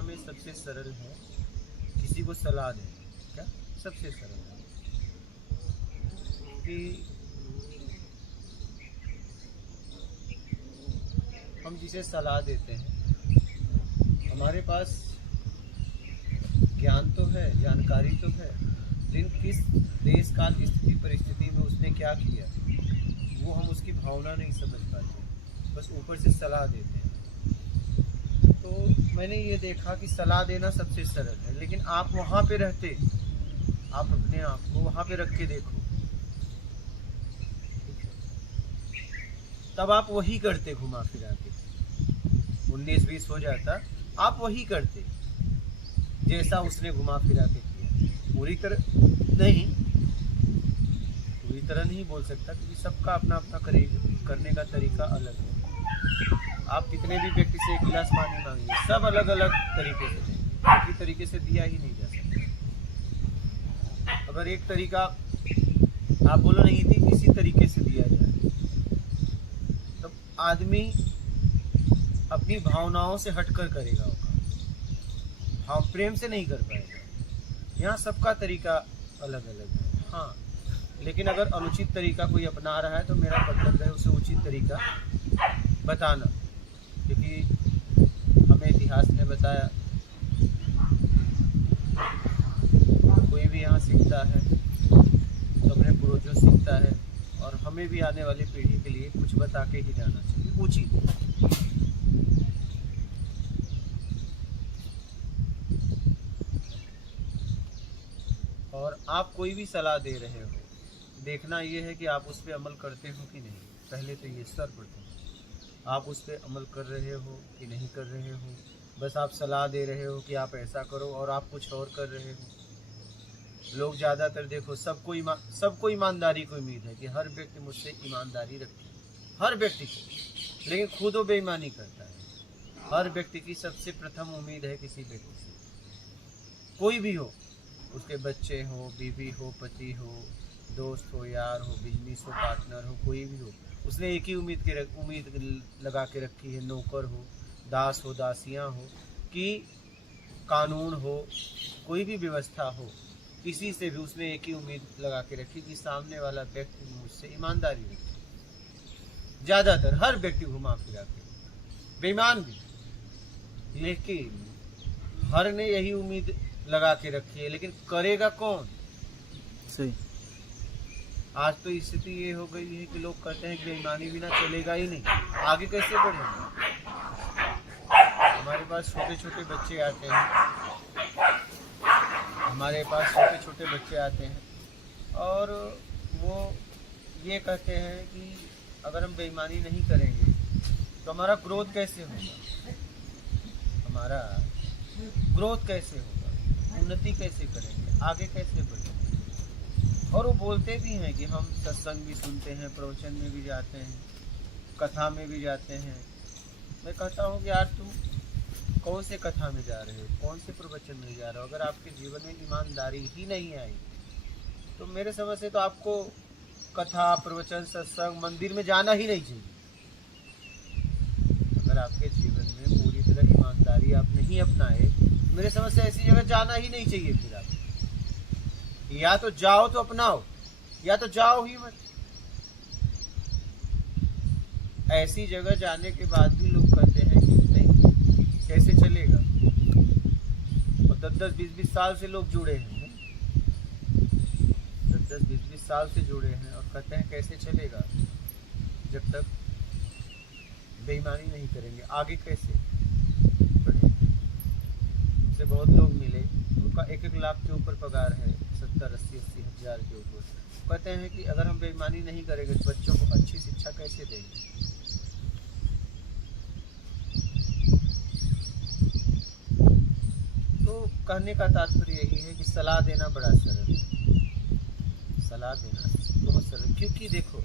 दुनिया में सबसे सरल है किसी को सलाह देना। क्या सबसे सरल है कि हम जिसे सलाह देते हैं, हमारे पास ज्ञान तो है, जानकारी तो है, लेकिन किस देश काल स्थिति परिस्थिति में उसने क्या किया वो हम उसकी भावना नहीं समझ पाते, बस ऊपर से सलाह देते हैं। तो मैंने ये देखा कि सलाह देना सबसे सरल है, लेकिन आप वहाँ पे रहते, आप अपने आप को वहाँ पे रख के देखो, तब आप वही करते, घुमा फिरा के 19-20 हो जाता, आप वही करते जैसा उसने घुमा फिरा के किया। पूरी तरह नहीं बोल सकता, क्योंकि सबका अपना अपना करने का तरीका अलग है। आप कितने भी व्यक्ति से एक गिलास पानी मांगिए, सब अलग अलग तरीके से देंगे, एक ही तरीके से दिया ही नहीं जा सकता। अगर एक तरीका आप बोलो नहीं थी इसी तरीके से दिया जाए, तो आदमी अपनी भावनाओं से हटकर करेगा, हाँ प्रेम से नहीं कर पाएगा। यहाँ सबका तरीका अलग अलग है। हाँ, लेकिन अगर अनुचित तरीका कोई अपना रहा है तो मेरा कर्तव्य है उसे उचित तरीका बताना, क्योंकि हमें इतिहास ने बताया कोई भी यहाँ सीखता है तो अपने पूर्वजों से सीखता है, और हमें भी आने वाली पीढ़ी के लिए कुछ बता के ही जाना चाहिए उचित। और आप कोई भी सलाह दे रहे हो, देखना ये है कि आप उस पर अमल करते हो कि नहीं। पहले तो ये सर्वप्रथम आप उस पर अमल कर रहे हो कि नहीं कर रहे हो। बस आप सलाह दे रहे हो कि आप ऐसा करो और आप कुछ और कर रहे हो। लोग ज़्यादातर देखो, सबको ईमानदारी की उम्मीद है कि हर व्यक्ति मुझसे ईमानदारी रखे, हर व्यक्ति को, लेकिन खुद वो बेईमानी करता है। हर व्यक्ति की सबसे प्रथम उम्मीद है किसी व्यक्ति से, कोई भी हो, उसके बच्चे हो, बीवी हो, पति हो, दोस्त हो, यार हो, बिजनेस हो, पार्टनर हो, कोई भी हो, उसने एक ही उम्मीद लगा के रखी है। नौकर हो, दास हो, दासियां हो, कि कानून हो, कोई भी व्यवस्था हो, किसी से भी उसने एक ही उम्मीद लगा के रखी कि सामने वाला व्यक्ति मुझसे ईमानदारी रखे। ज़्यादातर हर व्यक्ति घुमा फिरा के, बेईमान भी, लेकिन हर ने यही उम्मीद लगा के रखी है, लेकिन करेगा कौन? सही। आज तो स्थिति ये हो गई है कि लोग कहते हैं कि बेईमानी बिना चलेगा ही नहीं, आगे कैसे बढ़ेंगे। हमारे पास छोटे छोटे बच्चे आते हैं, और वो ये कहते हैं कि अगर हम बेईमानी नहीं करेंगे तो हमारा ग्रोथ कैसे होगा, हमारा ग्रोथ कैसे होगा, उन्नति कैसे करेंगे, आगे कैसे बढ़ेंगे। और वो बोलते भी हैं कि हम सत्संग भी सुनते हैं, प्रवचन में भी जाते हैं, कथा में भी जाते हैं। मैं कहता हूँ कि यार तुम कौन से कथा में जा रहे हो, कौन से प्रवचन में जा रहे हो? अगर आपके जीवन में ईमानदारी ही नहीं आई तो मेरे समझ से तो आपको कथा, प्रवचन, सत्संग, मंदिर में जाना ही नहीं चाहिए। अगर आपके जीवन में पूरी तरह ईमानदारी आप नहीं अपनाए, मेरे समझ से ऐसी जगह जाना ही नहीं चाहिए। फिर आप या तो जाओ तो अपनाओ, या तो जाओ ही मत। ऐसी जगह जाने के बाद भी लोग कहते हैं कि नहीं, कैसे चलेगा। और 10-20 साल से लोग जुड़े हैं, 10-20 साल से जुड़े हैं, और कहते हैं कैसे चलेगा जब तक बेईमानी नहीं करेंगे, आगे कैसे बढ़ेंगे। मुझसे बहुत लोग मिले, उनका 1-1 लाख के ऊपर पगार है, 70-80 हज़ार के ऊपर। कहते हैं कि अगर हम बेईमानी नहीं करेंगे तो बच्चों को अच्छी शिक्षा कैसे देंगे। तो कहने का तात्पर्य यही है कि सलाह देना बड़ा सरल है, सलाह देना बहुत सरल। क्योंकि देखो,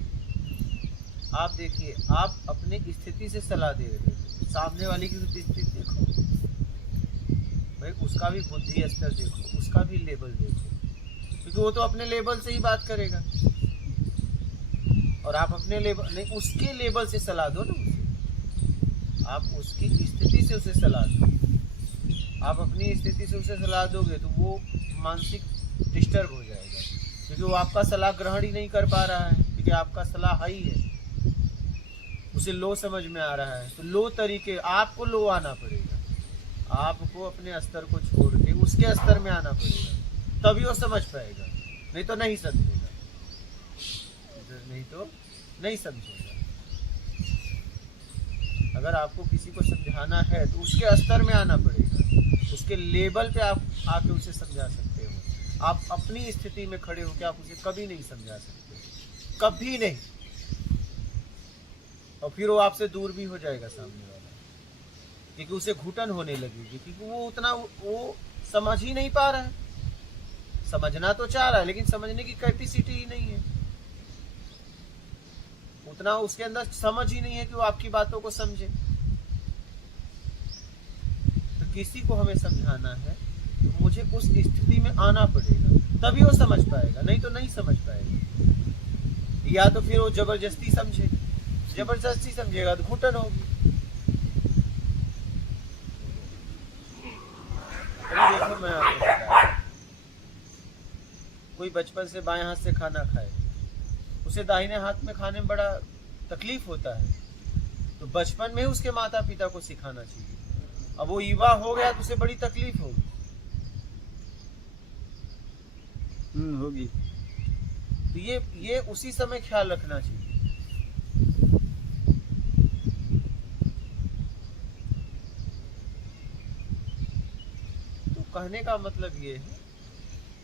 आप देखिए, आप अपने स्थिति से सलाह दे रहे हो, सामने वाले की स्थिति देखो भाई, उसका भी बुद्धि स्तर देखो, उसका भी लेवल देखो, क्योंकि वो तो अपने लेवल से ही बात करेगा, और आप अपने लेवल नहीं, उसके लेवल से सलाह दो ना उसे। आप उसकी स्थिति से उसे सलाह दो। आप अपनी स्थिति से उसे सलाह दोगे तो वो मानसिक डिस्टर्ब हो जाएगा, क्योंकि वो आपका सलाह ग्रहण ही नहीं कर पा रहा है, क्योंकि आपका सलाह हाई है, उसे लो समझ में आ रहा है। तो लो तरीके, आपको लो आना पड़ेगा, आपको अपने स्तर को छोड़ के उसके स्तर में आना पड़ेगा, तभी वो समझ पाएगा, नहीं तो नहीं समझेगा, नहीं तो नहीं समझेगा। अगर आपको किसी को समझाना है तो उसके स्तर में आना पड़ेगा, उसके लेवल पे आप आके उसे समझा सकते हो। आप अपनी स्थिति में खड़े होकर आप उसे कभी नहीं समझा सकते, कभी नहीं, और फिर वो आपसे दूर भी हो जाएगा सामने वाला, क्योंकि उसे घुटन होने लगेगी, क्योंकि वो उतना वो समझ ही नहीं पा रहा है। समझना तो चाह रहा है लेकिन समझने की कैपेसिटी ही नहीं है, उतना उसके अंदर समझ ही नहीं है कि वो आपकी बातों को समझे। तो किसी को हमें समझाना है तो मुझे उस स्थिति में आना पड़ेगा, तभी वो समझ पाएगा, नहीं तो नहीं समझ पाएगा। या तो फिर वो जबरदस्ती समझे, जबरदस्ती समझेगा तो घुटन होगी। अभी देखो, मैं आपको बता, कोई बचपन से बाएं हाथ से खाना खाए, उसे दाहिने हाथ में खाने में बड़ा तकलीफ होता है, तो बचपन में ही उसके माता पिता को सिखाना चाहिए। अब वो युवा हो गया तो उसे बड़ी तकलीफ होगी। होगी। तो ये उसी समय ख्याल रखना चाहिए। तो कहने का मतलब ये है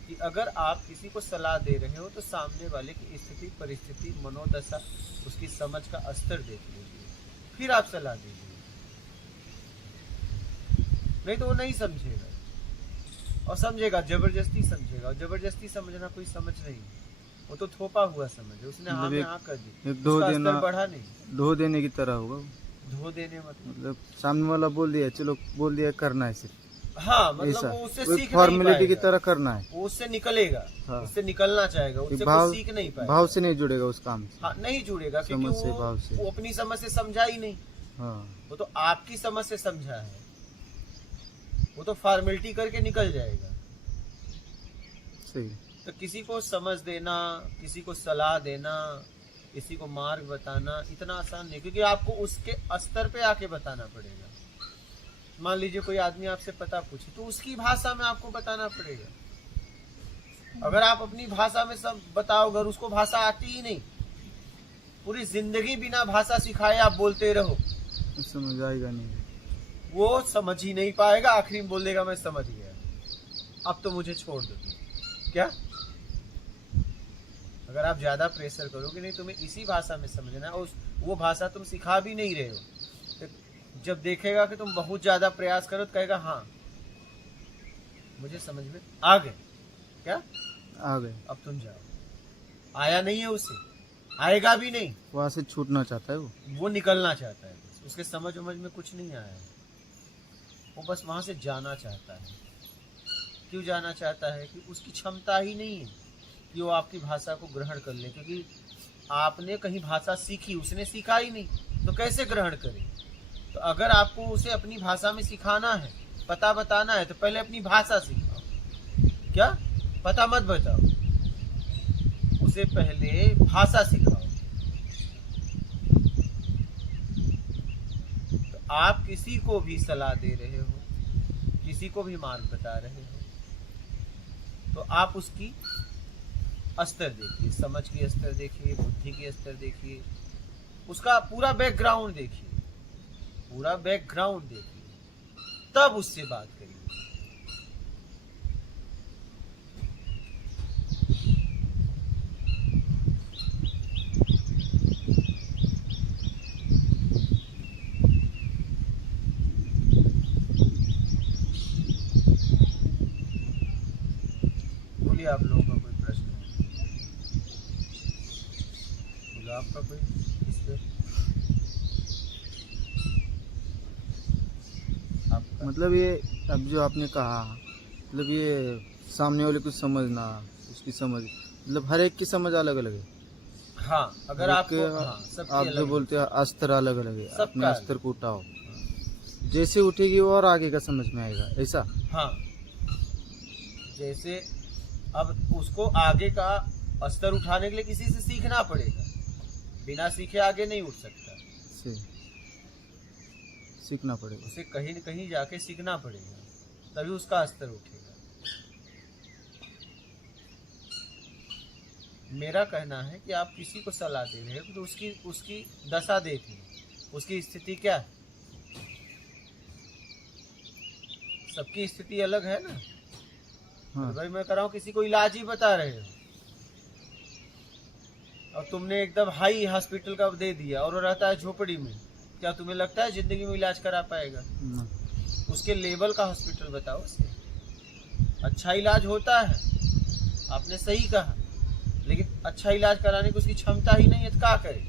कि अगर आप किसी को सलाह दे रहे हो तो सामने वाले की स्थिति, परिस्थिति, मनोदशा, उसकी समझ का स्तर देख लीजिए, फिर आप सलाह दीजिए, नहीं तो वो नहीं समझेगा, और समझेगा जबरदस्ती समझेगा, और जबरदस्ती समझना कोई समझ नहीं, वो तो थोपा हुआ समझ है, उसने हाँ में हाँ कर दी, उसका स्तर बढ़ा नहीं। धो देने की तरह होगा। धो देने मतलब सामने वाला बोल दिया, चलो बोल दिया, करना है सिर्फ। हाँ, मतलब वो उससे सीख नहीं फॉर्मेलिटी की तरह करना है, वो उससे निकलेगा। हाँ। उससे निकलना चाहेगा, उससे कुछ सीख नहीं पाएगा, भाव से नहीं जुड़ेगा उस काम से। हाँ, नहीं जुड़ेगा, क्योंकि वो अपनी समझ से समझा ही नहीं। हाँ। वो तो आपकी समझ से समझा है, वो तो फॉर्मेलिटी करके निकल जाएगा। सही। तो किसी को समझ देना, किसी को सलाह देना, किसी को मार्ग बताना इतना आसान नहीं, क्योंकि आपको उसके स्तर पे आके बताना पड़ेगा। मान लीजिए कोई आदमी आपसे पता पूछे तो उसकी भाषा में आपको बताना पड़ेगा। अगर आप अपनी भाषा में सब बताओ, अगर उसको भाषा आती ही नहीं, पूरी जिंदगी बिना भाषा सिखाए आप बोलते रहो, समझ आएगा नहीं, वो समझ ही नहीं पाएगा। आखिरी में बोल देगा मैं समझ गया, अब तो मुझे छोड़ दो। क्या अगर आप ज्यादा प्रेशर करोगे, नहीं तुम्हें इसी भाषा में समझना है, और वो भाषा तुम सिखा भी नहीं रहे हो, तो जब देखेगा कि तुम बहुत ज्यादा प्रयास करो तो कहेगा हाँ मुझे समझ में आ गए। क्या आ गए, अब तुम जाओ। आया नहीं है उसे, आएगा भी नहीं, वहां से छूटना चाहता है, वो निकलना चाहता है, उसके समझ में कुछ नहीं आया है, वो बस वहां से जाना चाहता है। क्यों जाना चाहता है? कि उसकी क्षमता ही नहीं है कि वो आपकी भाषा को ग्रहण कर ले, क्योंकि आपने कहीं भाषा सीखी, उसने सीखा ही नहीं, तो कैसे ग्रहण करे? तो अगर आपको उसे अपनी भाषा में सिखाना है, पता बताना है, तो पहले अपनी भाषा सिखाओ। क्या पता मत बताओ, उसे पहले भाषा सिखाओ। तो आप किसी को भी सलाह दे रहे हो, किसी को भी मार्ग बता रहे हो, तो आप उसकी स्तर देखिए, समझ की स्तर देखिए, बुद्धि की स्तर देखिए, उसका पूरा बैकग्राउंड देखिए, पूरा बैकग्राउंड देखिए, तब उससे बात करिए। बोलिए, आप लोगों का कोई प्रश्न है? बोलो आपका कोई इस पे? मतलब ये अब जो आपने कहा, मतलब ये सामने वाले को समझना, उसकी समझ, मतलब हर एक की समझ अलग अलग है। हाँ, अगर आपको आप जो बोलते हैं अस्तर अलग अलग है, अपने अस्तर को उठाओ। जैसे उठेगी वो और आगे का समझ में आएगा ऐसा। हाँ, जैसे अब उसको आगे का स्तर उठाने के लिए किसी से सीखना पड़ेगा, बिना सीखे आगे नहीं उठ सकता, सीखना पड़ेगा, उसे कहीं न कहीं जाके सीखना पड़ेगा, तभी उसका स्तर उठेगा। मेरा कहना है कि आप किसी को सलाह दे रहे हो तो उसकी दशा देखिए, उसकी स्थिति क्या है। सबकी स्थिति अलग है ना। हाँ। भाई मैं कर रहा हूँ, किसी को इलाज ही बता रहे हो और तुमने एकदम हाई हॉस्पिटल का दे दिया और वो रहता है झोपड़ी में, क्या तुम्हें लगता है जिंदगी में इलाज करा पाएगा? उसके लेवल का हॉस्पिटल बताओ उसे। अच्छा इलाज होता है, आपने सही कहा, लेकिन अच्छा इलाज कराने की उसकी क्षमता ही नहीं है तो क्या करे?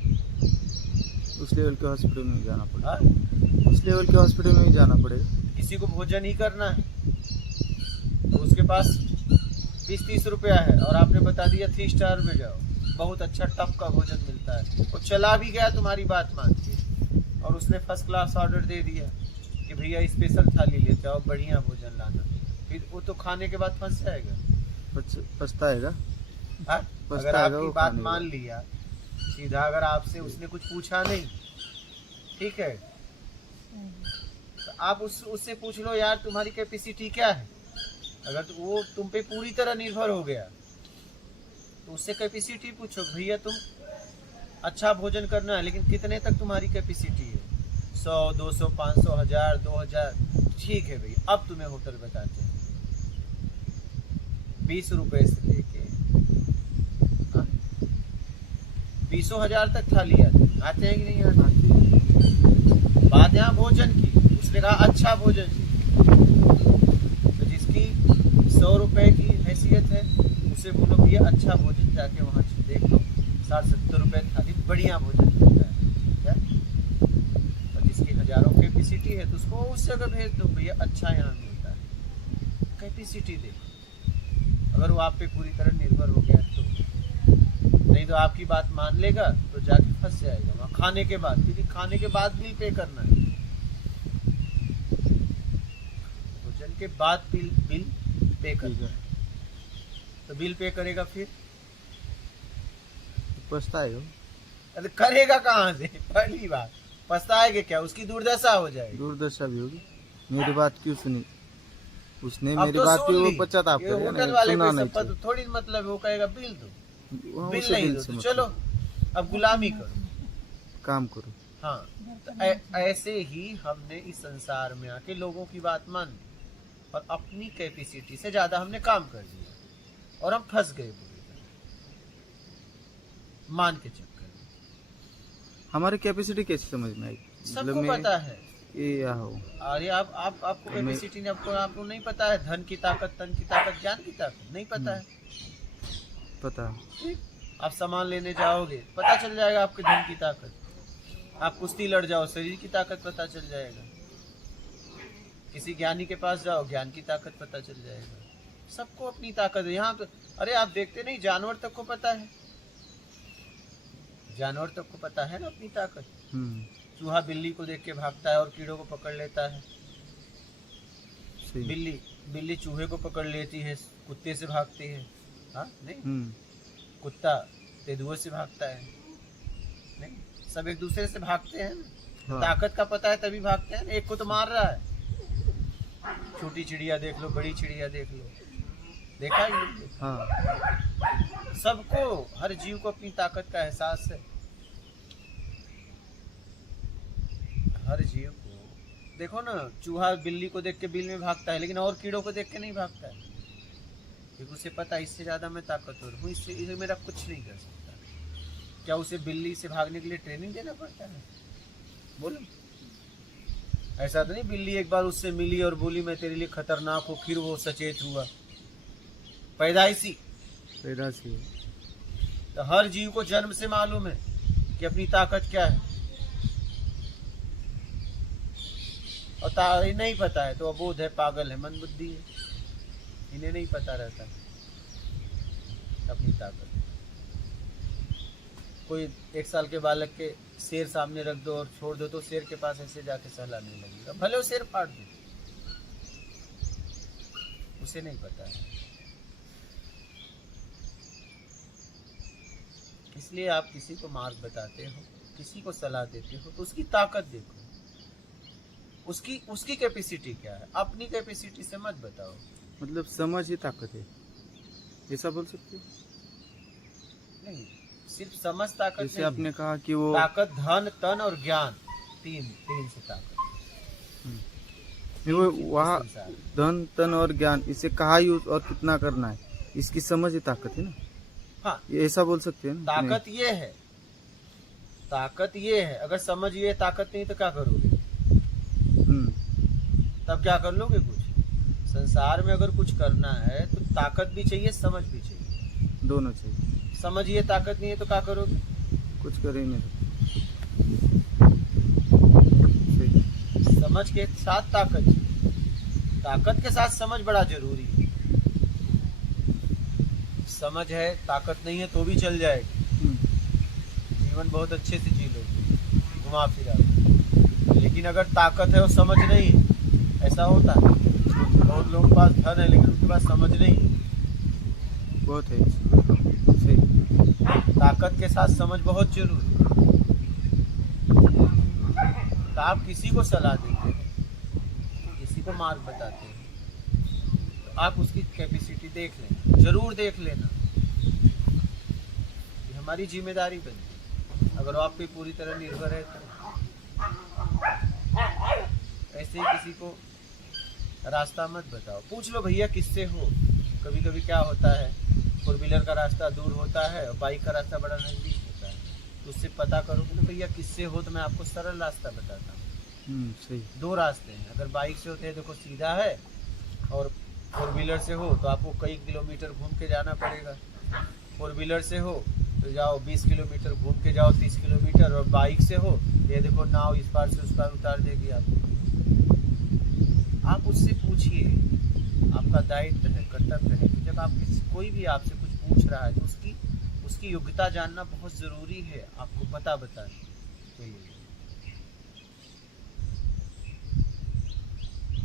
उस लेवल के हॉस्पिटल में ही जाना पड़ेगा। हाँ? उस लेवल के हॉस्पिटल में ही जाना पड़ेगा। किसी को भोजन ही करना है तो उसके पास 20-30 रुपया है और आपने बता दिया 3 स्टार में जाओ, बहुत अच्छा टप का भोजन मिलता है, वो चला भी गया तुम्हारी बात मान के और उसने फर्स्ट क्लास ऑर्डर दे दिया कि भैया स्पेशल थाली लेते आओ, बढ़िया भोजन लाना, फिर वो तो खाने के बाद फंस जाएगा, पछताएगा। हाँ? अगर आपकी बात मान लिया सीधा, अगर आपसे उसने कुछ पूछा नहीं, ठीक है, तो आप उससे पूछ लो यार तुम्हारी कैपेसिटी क्या है। अगर तो वो तुम पे पूरी तरह निर्भर हो गया तो उससे कैपेसिटी पूछो, भैया तुम अच्छा भोजन करना है लेकिन कितने तक तुम्हारी कैपेसिटी है? 100, 200, 500, 1000, 2000, ठीक है भैया, अब तुम्हें होटल बताते हैं 20 रुपए से लेके 20,000 तक थाली आते हैं कि नहीं आते? बात यहाँ भोजन की, उसने कहा अच्छा भोजन चाहिए, तो जिसकी 100 रुपए की हैसियत है उसे बोलो भैया अच्छा भोजन जाके वहाँ देख लो, 60-70 रुपए थाली बढ़िया भोजन मिलता है क्या? और जिसकी हजारों कैपेसिटी है तो उसको उस जगह भेज दो, भैया अच्छा यहाँ मिलता है। कैपेसिटी देखो, अगर वो आप पे पूरी तरह निर्भर हो गया तो, नहीं तो आपकी बात मान लेगा तो जाके फंस जाएगा वहाँ खाने के बाद, क्योंकि खाने के बाद बिल पे करना है, भोजन के बाद बिल पे करना है, तो बिल पे करेगा फिर पछताएगा। अरे करेगा कहाँ से? पहली बात पछताएगा क्या? उसकी दुर्दशा हो जाएगी। दुर्दशा भी होगी। मेरी बात क्यों सुनी उसने? अब मेरी तो बात सुन पे वो ली। पश्चाताप ये करेगा, होटल नहीं वाले सुनना को नहीं सब पता चाहिए। थोड़ी मतलब वो कहेगा बिल दो, वहाँ बिल उसे नहीं दिल दो से तो मतलब चलो अब गुलामी करो, काम करो। हाँ। तो ऐसे ही हमने इस संसार में आके लोगों की बात मान ली और अपनी कैपेसिटी से ज्यादा हमने काम कर दिया और हम फंस गए पूरी तरह मान के चक्कर में। हमारी कैपेसिटी कैसे समझ में आएगी? सबको पता है ये हो। अरे आपको कैपेसिटी नहीं, आपको नहीं पता है। धन की ताकत, तन की ताकत, ज्ञान की ताकत नहीं पता है। पता। आप सामान लेने जाओगे पता चल जाएगा आपके धन की ताकत। आप कुश्ती लड़ जाओ शरीर की ताकत पता चल जाएगा। किसी ज्ञानी के पास जाओ ज्ञान की ताकत पता चल जाएगा। सबको अपनी ताकत है यहाँ तो। अरे आप देखते नहीं, जानवर तक को पता है, जानवर तक को पता है ना अपनी ताकत। चूहा बिल्ली को देख के भागता है और कीड़ों को पकड़ लेता है। बिल्ली चूहे को पकड़ लेती है, कुत्ते से भागती है। हाँ नहीं, कुत्ता तेंदुए से भागता है। नहीं, सब एक दूसरे से भागते हैं ना। हाँ। ताकत का पता है तभी भागते हैं ना। एक को तो मार रहा है, छोटी चिड़िया देख लो, बड़ी चिड़िया देख लो, देखा ही। हाँ। सबको, हर जीव को अपनी ताकत का एहसास है। हर जीव को देखो ना, चूहा बिल्ली को देख के बिल में भागता है लेकिन और कीड़ों को देख के नहीं भागता है, क्योंकि उसे पता है इससे ज्यादा मैं ताकतवर हूँ, इससे मेरा कुछ नहीं कर सकता। क्या उसे बिल्ली से भागने के लिए ट्रेनिंग देना पड़ता है? बोलो, ऐसा तो नहीं बिल्ली एक बार उससे मिली और बोली मैं तेरे लिए खतरनाक हूँ, फिर वो सचेत हुआ। पैदाइशी। तो हर जीव को जन्म से मालूम है कि अपनी ताकत क्या है, और नहीं पता है तो अबोध है, पागल है, मंदबुद्धि है। इन्हें नहीं पता रहता अपनी ताकत। कोई 1 साल के बालक के शेर सामने रख दो और छोड़ दो तो शेर के पास ऐसे जाके सहलाने लगेगा, भले वो शेर फाड़ दे, उसे नहीं पता है। इसलिए आप किसी को मार्ग बताते हो, किसी को सलाह देते हो तो उसकी ताकत देखो, उसकी कैपेसिटी क्या है, अपनी कैपेसिटी से मत बताओ। मतलब समझ ही ताकत है, ऐसा बोल सकते हो? नहीं, सिर्फ समझ ताकत जैसे नहीं आपने है। कहा कि वो ताकत धन तन और ज्ञान, तीन से ताकत। वो वहाँ संसार। धन तन और ज्ञान, इसे कहाँ यूज और कितना करना है, इसकी समझ ही ताकत है ना, हाँ, ये ऐसा बोल सकते हैं ना? ताकत ये है, ताकत ये है। अगर समझ ये ताकत नहीं तो क्या करोगे? तब क्या कर लोगे? कुछ संसार में अगर कुछ करना है तो ताकत भी चाहिए, समझ भी चाहिए, दोनों चाहिए। समझ ये ताकत नहीं है तो क्या करोगे? कुछ कर ही नहीं सकते। समझ के साथ ताकत चाहिए, ताकत के साथ समझ बड़ा जरूरी है। समझ है, ताकत नहीं है तो भी चल जाएगा, जीवन बहुत अच्छे से जी लोगे घुमा फिरा, लेकिन अगर ताकत है और समझ नहीं है, ऐसा होता है। बहुत लोगों के पास धन है लेकिन उनके पास समझ नहीं है। बहुत है सही। ताकत के साथ समझ बहुत जरूरी है। तो आप किसी को सलाह देते हैं, किसी को मार्ग बताते हैं, तो आप उसकी कैपेसिटी देख लेना, जरूर देख लेना। ये हमारी जिम्मेदारी बनती है। अगर वो आप पे पूरी तरह निर्भर है तो ऐसे ही किसी को रास्ता मत बताओ। पूछ लो भैया किससे हो। कभी कभी क्या होता है, 4 व्हीलर का रास्ता दूर होता है और बाइक का रास्ता बड़ा नजदीक होता है, तो उससे पता करो कि भैया किससे हो, तो मैं आपको सरल रास्ता बताता हूँ। सही। 2 रास्ते हैं। अगर बाइक से होते हैं देखो सीधा है, और 4 व्हीलर से हो तो आपको कई किलोमीटर घूम के जाना पड़ेगा। 4 व्हीलर से हो तो जाओ 20 किलोमीटर घूम के जाओ, 30 किलोमीटर। और बाइक से हो ये देखो नाव इस पार से उस पार उतार देगी आपको। आप उससे पूछिए, आपका दायित्व है, कर्तव्य है कि जब आप कोई भी आपसे कुछ पूछ रहा है तो उसकी योग्यता जानना बहुत जरूरी है, आपको पता बताने के लिए।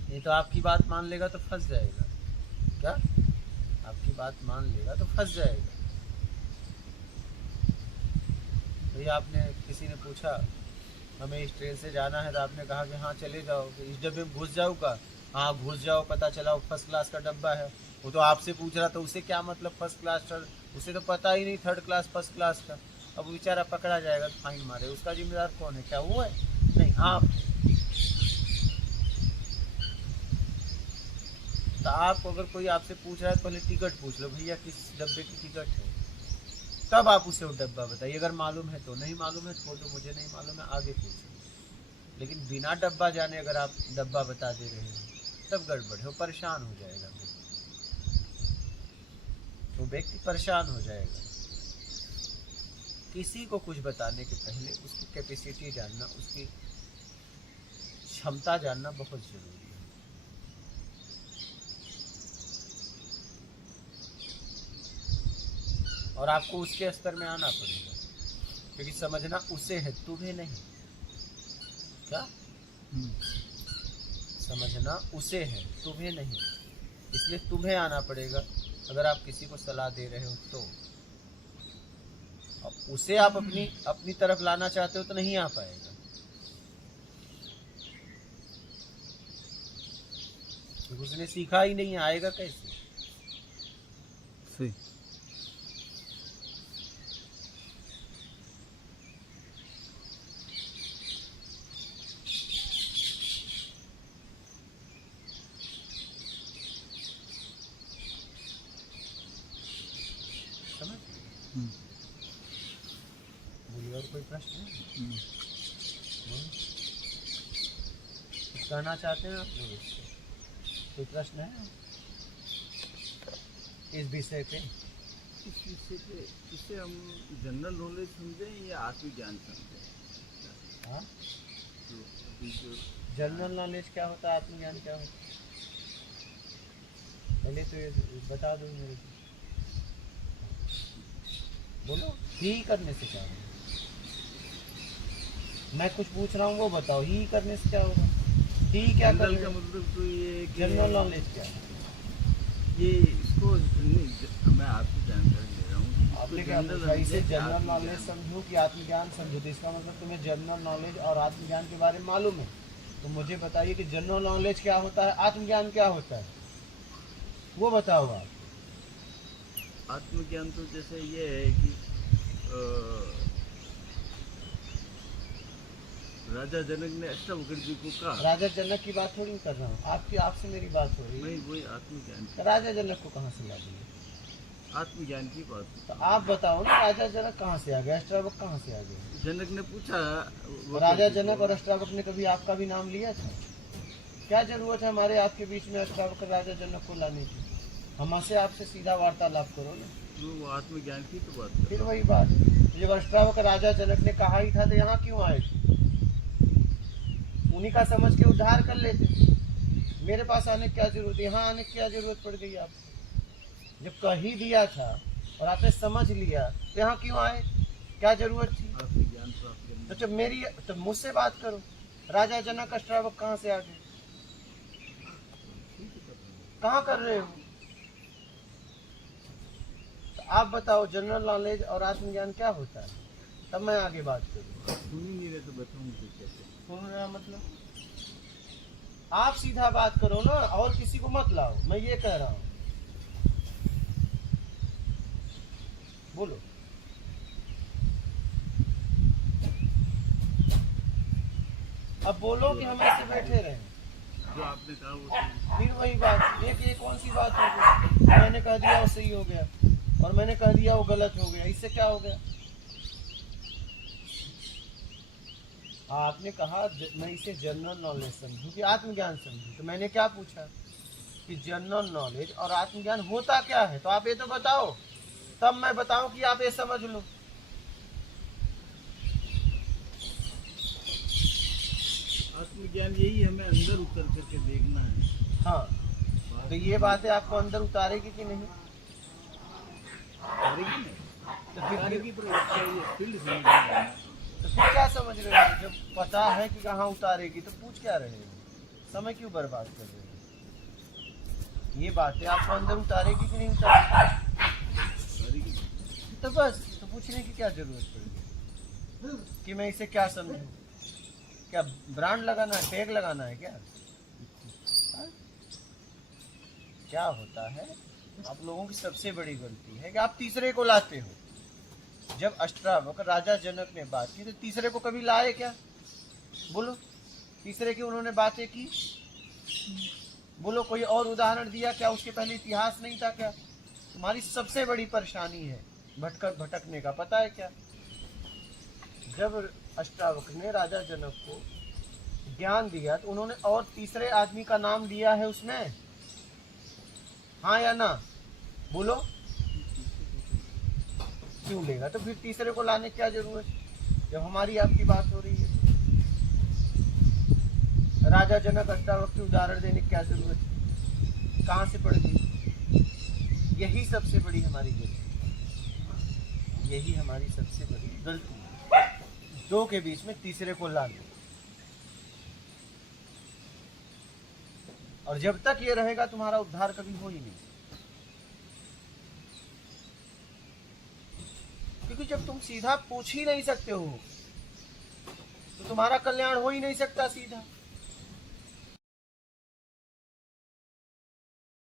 नहीं तो आपकी बात मान लेगा तो फंस जाएगा। क्या? आपकी बात मान लेगा तो फंस जाएगा। भैया आपने किसी ने पूछा हमें इस ट्रेन से जाना है, तो आपने कहा कि हाँ चले जाओ, इस डब्बे में घुस जाऊँ का? हाँ घुस जाओ, पता चला वो फर्स्ट क्लास का डब्बा है। वो तो आपसे पूछ रहा था, उसे क्या मतलब फर्स्ट क्लास, उसे तो पता ही नहीं थर्ड क्लास फर्स्ट क्लास का। अब वो बेचारा पकड़ा जाएगा तो फाइन मारे, उसका जिम्मेदार कौन है? क्या वो है? नहीं, आप। तो आप अगर कोई आपसे पूछ रहा है तो पहले टिकट पूछ लो, भैया किस डब्बे की टिकट है, तब आप उसे वो डब्बा बताइए। अगर मालूम है तो, नहीं मालूम है छोड़ दो, मुझे नहीं मालूम है, आगे पूछिए। लेकिन बिना डब्बा जाने अगर आप डब्बा बता दे रहे हो तब गड़बड़ है, वो परेशान हो जाएगा, वो व्यक्ति परेशान हो जाएगा। किसी को कुछ बताने के पहले उसकी कैपेसिटी जानना, उसकी क्षमता जानना बहुत जरूरी है। और आपको उसके स्तर में आना पड़ेगा, क्योंकि समझना उसे है, तुम्हें नहीं। क्या? समझना उसे है, तुम्हें नहीं। इसलिए तुम्हें आना पड़ेगा। अगर आप किसी को सलाह दे रहे हो तो उसे आप अपनी तरफ लाना चाहते हो तो नहीं आ पाएगा, क्योंकि उसने सीखा ही नहीं, आएगा कैसे? सही। समझ? बोलिए, और कोई प्रश्न है? कुछ कहना चाहते हैं आप लोग इससे? कोई प्रश्न है इस विषय पे? इस विषय पे इसे हम जनरल नॉलेज समझें या आत्मज्ञान समझें? हाँ, तो अभी जो जनरल नॉलेज क्या होता है, आत्मज्ञान क्या होता है? पहले तो ये बता दो मेरे को। बोलो, ही करने से क्या होगा? मैं कुछ पूछ रहा हूँ वो बताओ, ही करने से क्या होगा? ही क्या कर जनरल रहे का हो? मतलब तो ये है कि जनरल नॉलेज क्या है? ये इसको नहीं, मैं आपसे जानकारी ले रहा हूँ कि इसको आपने क्या जनरल पूछा? इसे नॉलेज, जनरल आत्मज्ञान। नॉलेज समझो कि आत्मज्ञान समझो, तो इसका मतलब तुम्हें जनरल नॉलेज और आत्मज्ञान के बारे में मालूम है। तो मुझे बताइए कि जनरल नॉलेज क्या होता है, आत्मज्ञान क्या होता है, वो बताओ आप। आत्मज्ञान तो जैसे ये है कि राजा जनक ने अष्टावक्र जी को कहा, राजा जनक की बात थोड़ी कर रहा हूँ, आपसे मेरी बात हो रही मैं है। वही आत्मज्ञान तो राजा जनक को कहाँ से ला दिए? आत्मज्ञान की बात तो है। आप बताओ ना, राजा जनक कहाँ से आ गया, अष्टावक कहाँ से आ गया? जनक ने पूछा तो राजा जनक और अष्टावक ने कभी आपका भी नाम लिया था? क्या जरूरत है हमारे आपके बीच में अष्टावक और राजा जनक को लाने की? हमसे आपसे सीधा वार्तालाप करो ना। वो आत्मज्ञान की तो बात कर फिर रहा हूँ। वही बात, जब अष्टावक राजा जनक ने कहा ही था तो यहाँ क्यों आए थे? उन्हीं का समझ के उद्धार कर लेते। मेरे पास आने की क्या जरूरत, यहाँ आने की क्या जरूरत पड़ गई आपको? जब कह ही दिया था और आपने समझ लिया तो यहाँ क्यों आए, क्या जरूरत थी? आत्मज्ञान प्राप्त करने तो जब तो मुझसे बात करो, राजा जनक अष्टावक कहाँ से आ गए, ठीक है, कर रहा हूँ। कहाँ कर रहे हो? तो आप बताओ जनरल नॉलेज और आत्मज्ञान क्या होता है, तब मैं आगे बात करूँ। सुन ही नहीं रहे तो बताऊंगी कैसे। सुन रहा मतलब आप सीधा बात करो ना, और किसी को मत लाओ, मैं ये कह रहा हूँ। बोलो। अब बोलो कि हम ऐसे बैठे रहे। जो आपने कहा वो सही। फिर वही बात, ये कौन सी बात हो गई? मैंने कह दिया वो सही हो गया और मैंने कह दिया वो गलत हो गया, इससे क्या हो गया? आपने कहा मैं इसे जनरल नॉलेज समझूं कि आत्मज्ञान समझूं, तो मैंने क्या पूछा कि जनरल नॉलेज और आत्मज्ञान होता क्या है, तो आप ये तो बताओ, तब मैं बताऊं कि आप ये समझ लो। आत्मज्ञान यही हमें अंदर उतर करके देखना है। हाँ, तो ये बातें आपको अंदर उतारेगी कि नहीं? उतारेगी नहीं, तो फिर उतारेगी पर उसका ये फील्ड समझना है। तो फिर क्या समझ रहे हो? जब पता है कि कहाँ उतारेगी तो पूछ क्या रहे हो, समय क्यों बर्बाद कर रहे हो? ये बातें आपको अंदर उतारेगी कि नहीं उतारेगी? उतारेगी। तो बस, तो पूछने की क्या जरूरत पड़ेगी कि मैं इसे क्या समझूं? क्या ब्रांड लगाना है, टैग लगाना है क्या? हाँ? क्या होता है, आप लोगों की सबसे बड़ी गलती है कि आप तीसरे को लाते हो। जब अष्टावक्र राजा जनक ने बात की तो तीसरे को कभी लाए क्या? बोलो, तीसरे की उन्होंने बातें की? बोलो, कोई और उदाहरण दिया क्या? उसके पहले इतिहास नहीं था क्या? तुम्हारी सबसे बड़ी परेशानी है भटकने का, पता है क्या? जब अष्टावक्र ने राजा जनक को ज्ञान दिया तो उन्होंने और तीसरे आदमी का नाम लिया है उसमें, हाँ या ना? बोलो, क्यों लेगा? तो फिर तीसरे को लाने की क्या जरूरत है जब हमारी आपकी बात हो रही है? राजा जनक अष्टावक्र की उदाहरण देने की क्या जरूरत है? कहाँ से पड़ गई? यही सबसे बड़ी हमारी गलती, यही हमारी सबसे बड़ी गलती है, दो के बीच में तीसरे को लाना। और जब तक ये रहेगा तुम्हारा उद्धार कभी हो ही नहीं, क्योंकि जब तुम सीधा पूछ ही नहीं सकते हो तो तुम्हारा कल्याण हो ही नहीं सकता सीधा।